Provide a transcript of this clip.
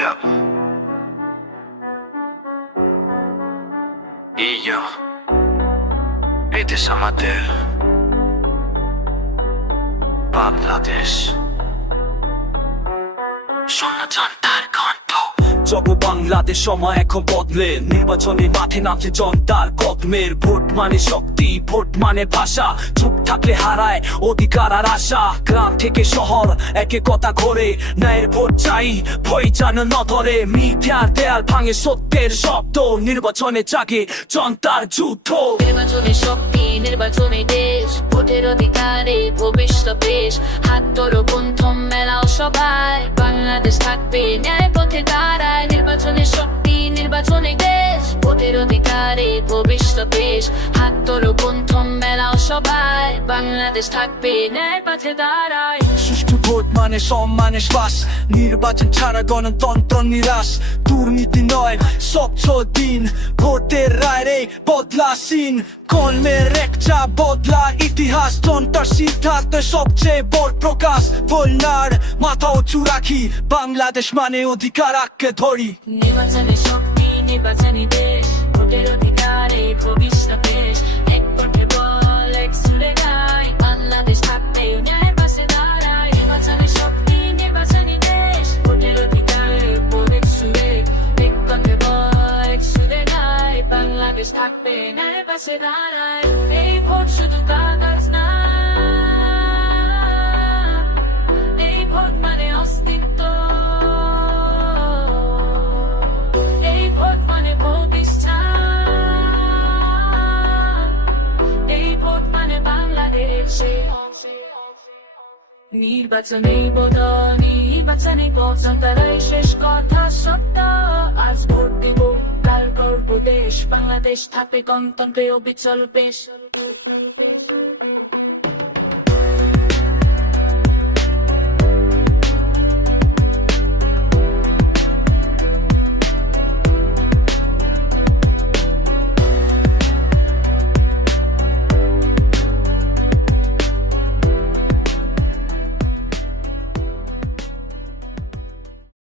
Yep. Iyo. এদেশ আমাদের বাংলাদেশ সনাতন তার কণ্ঠ জব বাংলাদেশ সময় এখন বদলে নির্বাচনে মাঠে নামছে জনতার কদমের ভোট মানে শক্তি ভোট মানে ভাষা চুপ থাকলে হারায় অধিকার আর আশা গ্রাম থেকে শহর একে কথা ঘরে ন্যায়ের ভোট চাই ভয় যেন ন ধরে মিথ্যার দেয়াল ভাঙে সত্যের শব্দ নির্বাচনে জাগে জনতার যুদ্ধ নির্বাচনে শক্তি নির্বাচনে দেশ ভোটের অধিকারে ভবিষ্যৎ বেশ হাত ধরো বন্ধু মেলাও সবাই বাংলাদেশ থাকবে ন্যায় পথে দাঁড়ায় নির্বাচনে শক্তি নির্বাচনে দেশ ভোটের অধিকারে ভবিষ্যৎ বেশ হাত ধরো বন্ধু মেলাও সবাই বাংলাদেশ থাকবে ন্যায় পথে দাঁড়ায় সুষ্ঠু ভোট মানে সম্মানের শ্বাস নির্বাচন ছাড়া গণতন্ত্র নিরাশ দুর্নীতি নয় স্বচ্ছ দিন ভোটের রায় রে বদলাসীন কলমের একটা বদলা ইতিহাস জনতার সিদ্ধান্ত সবচেয়ে বড় প্রকাশ বন্যার মাথা উঁচু রাখি বাংলাদেশ মানে অধিকার আঁকড়ে ধরি নির্বাচনে শক্তি নির্বাচনী দেশ ভোটের অধিকারে ভবিষ্যৎ দেশ এক কণ্ঠে বল এক সুরে গায় বাংলাদেশ থাকবে ন্যায় পাশে দাঁড়ায় নির্বাচনে শক্তি নির্বাচনী দেশ ভোটের অধিকারে ভবিষ্যৎ সুরে এক কণ্ঠে বল এক সুরে গায় বাংলাদেশ থাকবে ন্যায় পাশে দাঁড়ায় এই ভোট শুধু কাগজ না এই ভোট মানে অস্তিত্ব নির্বাচনে বদল নির্বাচনে বদল তারাই শেষ কথা সত্য আজ ভোট দিব কাল করবো দেশ বাংলাদেশ থাকবে গণতন্ত্রে অবিচল বেশ